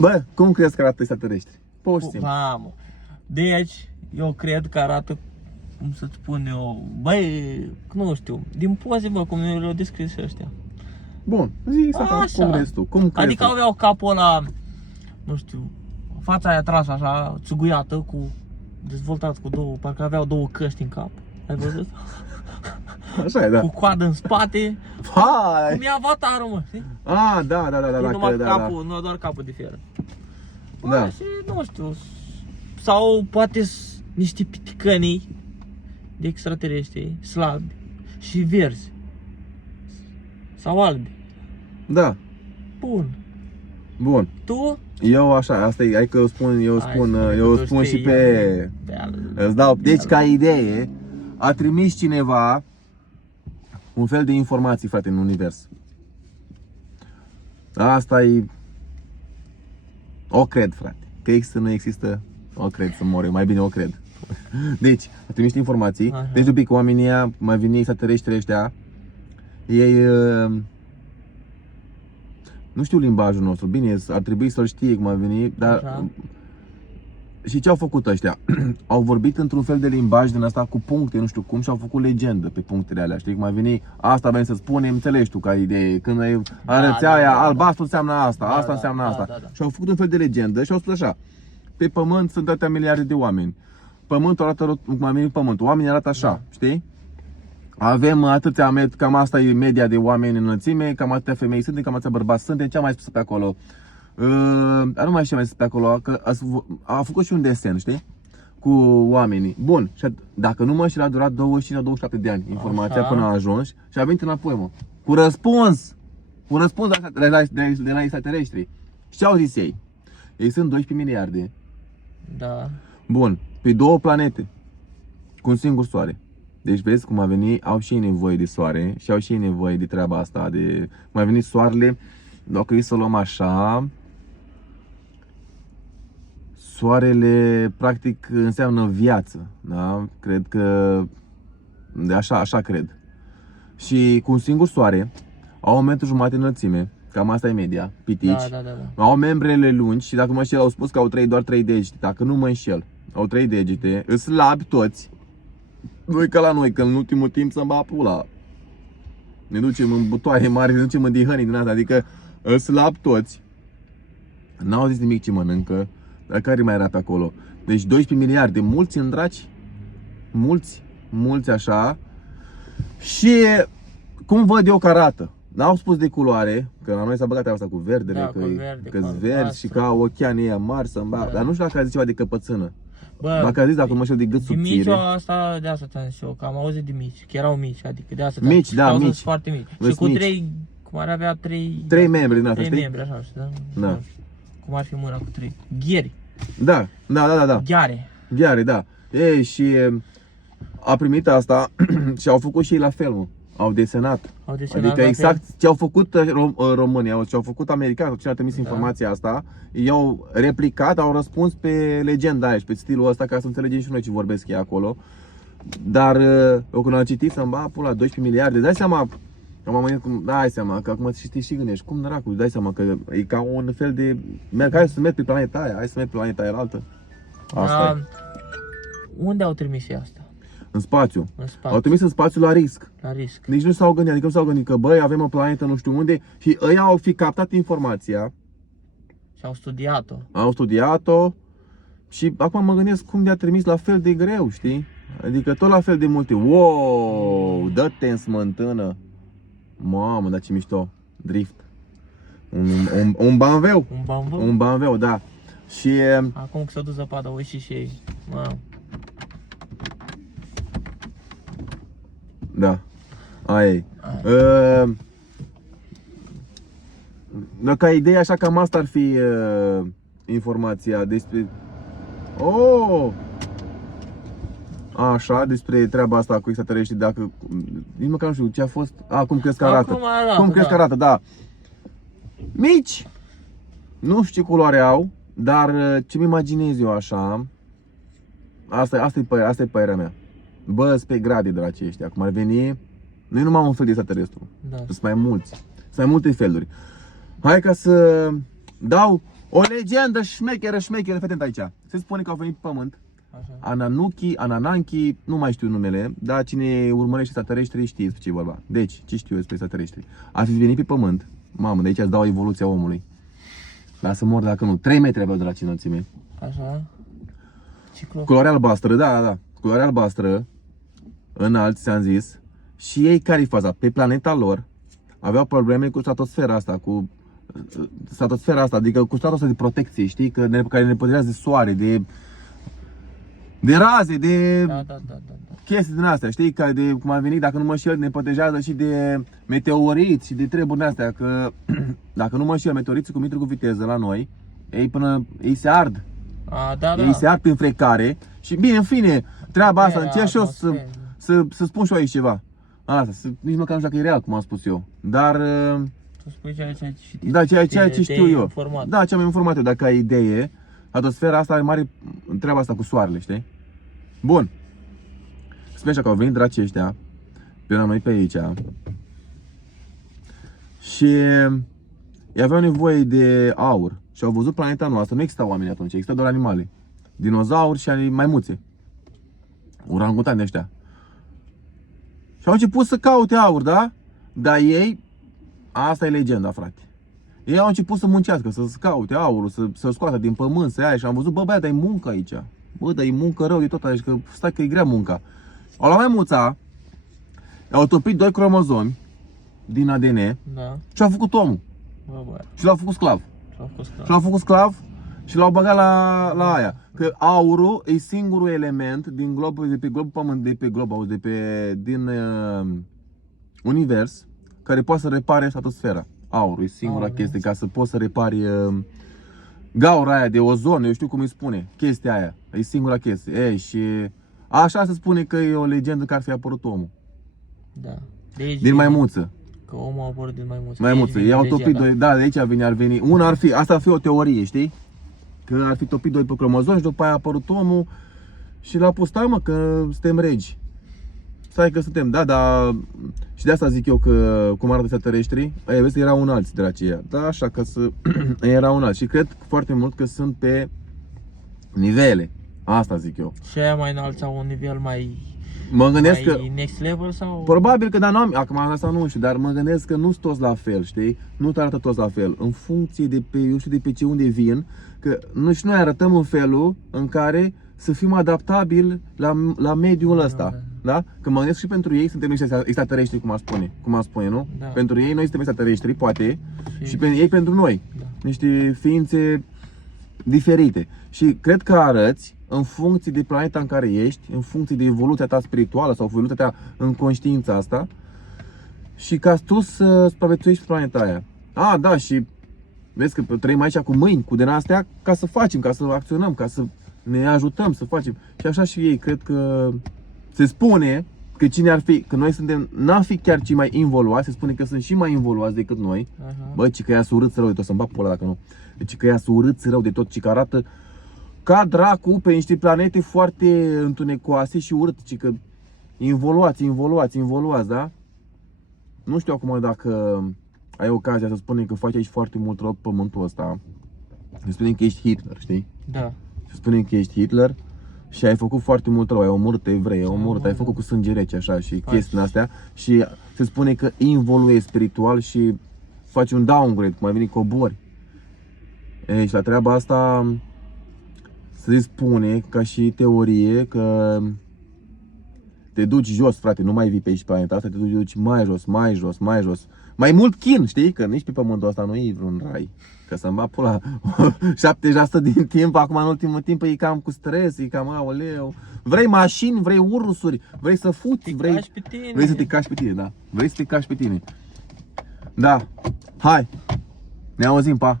Bă, cum crezi că arată extraterestri? Pur și simplu. Mamă. Deci, eu cred că arată, cum să-ți spun eu, băi, nu știu, din poze, bă, cum le-au descris ăștia. Bun, zi exact cum crezi tu? Cum crezi adică aveau capul ăla, nu știu, fața aia trasă așa, țuguiată, cu dezvoltat cu două, parcă aveau două căști în cap. Ai văzut? Așa e, da. Cu coadă în spate. Hai! Cum e Avatarul, mă, știi? Ah, da, numai da, capul, nu doar capul de fier. Da. Și nu știu, sau poate niște piticănii de extraterestri, slabi și verzi. Sau albi. Da. Bun. Tu? Eu așa, asta e, hai că eu spun și pe... Îți dau, deci ca idee, a trimis cineva un fel de informații, frate, în univers. Asta e... O cred, frate. Că există, nu există, o cred, să mor eu, mai bine o cred. Deci, a trimis informații. Aha. Deci, după că oamenii ăia, mai vin extraterestri ăștia, ei... Nu știu limbajul nostru, bine, ar trebui să-l știe cum a venit, dar... Așa. Și ce au făcut ăștia? Au vorbit într-un fel de limbaj din asta cu puncte, nu știu cum, și au făcut legendă pe punctele alea, știi cum a venit? Asta vrem să spunem, înțelegi tu ca idee, când arăți aia, albastru înseamnă asta, asta înseamnă asta. Și au făcut un fel de legendă și au spus așa: pe pământ sunt atâtea miliarde de oameni, pământul arată cum a venit pământul, oamenii arată așa, știi? Avem atâția, cam asta e media de oameni în înălțime, cam atâtea femei sunt, cam atâția bărbați sunt, ce am mai spus pe acolo? Nu mai știu ce mai spus pe acolo, că a făcut și un desen, știi? Cu oamenii. Bun, și dacă nu mă înșel, a durat 25 sau 27 de ani informația până a ajuns și a venit înapoi, mă. Cu răspuns! Cu răspuns de la extraterestri. Și ce au zis ei? Ei sunt 12 miliarde. Da. Bun, pe două planete, cu un singur soare. Deci vezi cum a venit, au și ei nevoie de soare și au și ei nevoie de treaba asta, de cum a venit soarele, dacă e să luăm așa, soarele practic înseamnă viață, da? Cred că, așa cred. Și cu un singur soare, au 1,5 m înălțime, cam asta e media, pitici, da. Au membrele lungi și dacă mă înșel, au spus că au doar 3 degete, dacă nu mă înșel, au 3 degete, îs slabi toți. Nu e ca la noi, că în ultimul timp să-mi bag pula. Ne ducem în butoaie mari, ne ducem în dihănii din asta, adică îs slab toți. N-au zis nimic ce mănâncă, dar care mai era pe acolo? Deci 12 miliarde, mulți îndraci, mulți așa. Și cum văd eu că arată? N-au spus de culoare, că la noi s-a băgat asta cu verdele, că-s verzi și ca ocheanii ăia mari să-mi bag. Dar nu știu dacă a zis ceva de căpățână. Bă, dacă a zis, dacă mă știu, de gât subțire. Mici, asta, de asta ți-am zis eu, că am auzit de mici, că erau mici, adică de asta mici, da, mici. Foarte mici. Și cu mici. 3, cum ar avea 3 membri din asta, știi? 3 membri, așa, știi, da? Cum ar fi mâna cu 3. Ghieri. Da. Ghiare, da. Ei, și a primit asta și au făcut și ei la fel, mă. Au desenat. Adică exact ce au făcut românii, ce au făcut americanii, cine a trimis informația asta, i-au replicat, au răspuns pe legenda aia și pe stilul ăsta, ca să înțelegem și noi ce vorbesc ei acolo. Dar eu când am citit, să-mi bag pula, 12 miliarde, dai seama, dai seama că acum știi și gândești, cum dracu, dai seama că e ca un fel de, hai să merg pe planeta aia, hai să merg pe planeta aia altă. Asta e. Unde au trimis ei asta? În spațiu. Au trimis în spațiu la risc. Nici nu s-au gândit, adică nu s-au gândit că băi, avem o planetă nu știu unde și ăia au fi captat informația. Și au studiat-o. Au studiat-o și acum mă gândesc cum de-a trimis la fel de greu, știi? Adică tot la fel de multe. Wow, dă-te în smântână. Mamă, dar ce mișto. Drift. Un banveu. Un banveu, da. Și acum că s-a dus zăpada, uiți și ei. Mamă. Da, aia e. Ca idee, așa, cam asta ar fi informația despre... Așa, despre treaba asta cu extraterestri, dacă... Nici măcar nu știu ce a fost... cum crezi că arată? Cum crezi că arată, da. Mici! Nu știu ce culoare au, dar ce-mi imaginez eu așa... Asta e părerea mea. Bă, sunt pe grade, dracii ăștia, cum ar veni, nu e numai un fel de extraterestru, sunt mai mulți, sunt mai multe feluri. Hai ca să dau O legendă șmecheră, fii atent aici. Se spune că au venit pe pământ Așa. Anananchi, nu mai știu numele, dar cine urmărește extraterestri știe despre ce e vorba. Deci, ce știu eu despre extraterestri? Ar fi venit pe pământ, mamă, de aici îți dau evoluția omului. Lasă mor dacă nu, 3 metri aveau de la înălțime. Așa. Ciclo. Culoare albastră, da. Culoare albastră, înalți, ți-am zis. Și ei care-i faza? Pe planeta lor aveau probleme cu stratosfera asta, adică cu stratul ăsta de protecție, știi? Care ne protejează de soare, de raze, de Da. chestii din astea, știi? Cum a venit, dacă nu mă știu, ne protejează și de meteoriți și de treburi din astea, că dacă nu mă știu, meteoriții cum intră cu viteză la noi, ei se ard. Da. Ei se ard prin frecare și bine, în fine, treaba asta, încerc și eu să spun și eu aici ceva. Asta, nici măcar nu știu dacă e real, cum am spus eu, dar Tu spui ceea ce ai citit. da, ceea ce știu eu. Informat. Da, ce am informat eu, dacă ai idee, atmosfera asta are mare treaba asta cu soarele, știi? Bun. Spune așa că au venit dracii ăștia pe la noi pe aici și ei aveau nevoie de aur și au văzut planeta noastră, nu existau oameni atunci, existau doar animale, dinozauri și maimuțe, orangutani de ăștia. Și au început să caute aur, da? Dar ei, asta e legenda, frate. Ei au început să muncească, să caute aurul, să scoată din pământ, să ia și am văzut, bă, băiat, dar e muncă aici. Bă, dar e muncă rău de tot aici, că stai că e grea munca. Au luat maimuța, au topit 2 cromozomi din ADN Da. și au făcut omul. Bă. Și l-au făcut sclav. Și l-au făcut sclav și l-au băgat la aia. Că aurul e singurul element din globul, din univers care poate să repare stratosfera. Aurul e singura chestie ca să poți să repari gaura aia de ozon, eu știu cum îi spune, chestia aia. E singura chestie. Și așa se spune că e o legendă că ar fi apărut omul. Da. Din maimuță. Că omul a apărut din maimuță. Maimuță, ei au topit 2, da, de aici ar veni. Asta ar fi o teorie, știi? Că ar fi topit 2 pe cromozom și după aia a apărut omul și l-a pus, stai mă, că suntem regi. Stai că suntem, da, dar și de asta zic eu că cum arată extraterestrii, vezi, erau înalți de la aceia. Da, așa că erau înalți și cred foarte mult că sunt pe nivele. Asta zic eu. Și aia mai înalți au un nivel mai Mă gândesc că next level sau? probabil că, dar acum asta nu știu, dar mă gândesc că nu sunt toți la fel, știi? Nu te arată toți la fel. În funcție de pe, eu știu de pe ce unde vin, că noi arătăm în felul în care să fim adaptabili la mediul ăsta. Da? Că mă gândesc și pentru ei suntem niște extraterestri, cum am spune, nu? Da. Pentru ei noi suntem extraterestri, poate, și ei pentru noi. Da. Niște ființe diferite. Și cred că arăți în funcție de planeta în care ești, în funcție de evoluția ta spirituală sau evoluția ta în conștiința asta, și ca tu să supraviețuiești pe planeta aia. Da, și vezi că trăim aici cu mâini, cu din astea, ca să facem, ca să acționăm, ca să ne ajutăm să facem. Și așa și ei, cred că se spune că cine ar fi, că noi n-am fi chiar cei mai involuați, se spune că sunt și mai involuați decât noi. Aha. Bă, ci că ea s-urâți rău de tot, să-mi bag pula dacă nu. Deci că ea s-urâți rău de tot, ci că arată ca dracu pe niște planete foarte întunecoase și urât, ci că involuați, da? Nu știu acum dacă ai ocazia să spune că faci aici foarte mult rău pe pământul ăsta. Se spune că ești Hitler, știi? Da. Se spune că ești Hitler și ai făcut foarte mult rău, ai omorât evrei, ai făcut cu sânge rece așa și chestii astea. Și se spune că involuezi spiritual și faci un downgrade, cum ai venit cobori. Și la treaba asta se spune ca și teorie că te duci jos, frate, nu mai vii pe aici pe planeta asta, te duci mai jos. Mai mult chin, știi? Că nici pe pământul ăsta nu e vreun rai. Că să-mi bat pula 70% din timp, acum în ultimul timp e cam cu stres, e cam aoleu. Vrei mașini, vrei ursuri, vrei să fuți, vrei să te cași pe tine, da. Vrei să te cași pe tine. Da. Hai. Ne auzim, pa.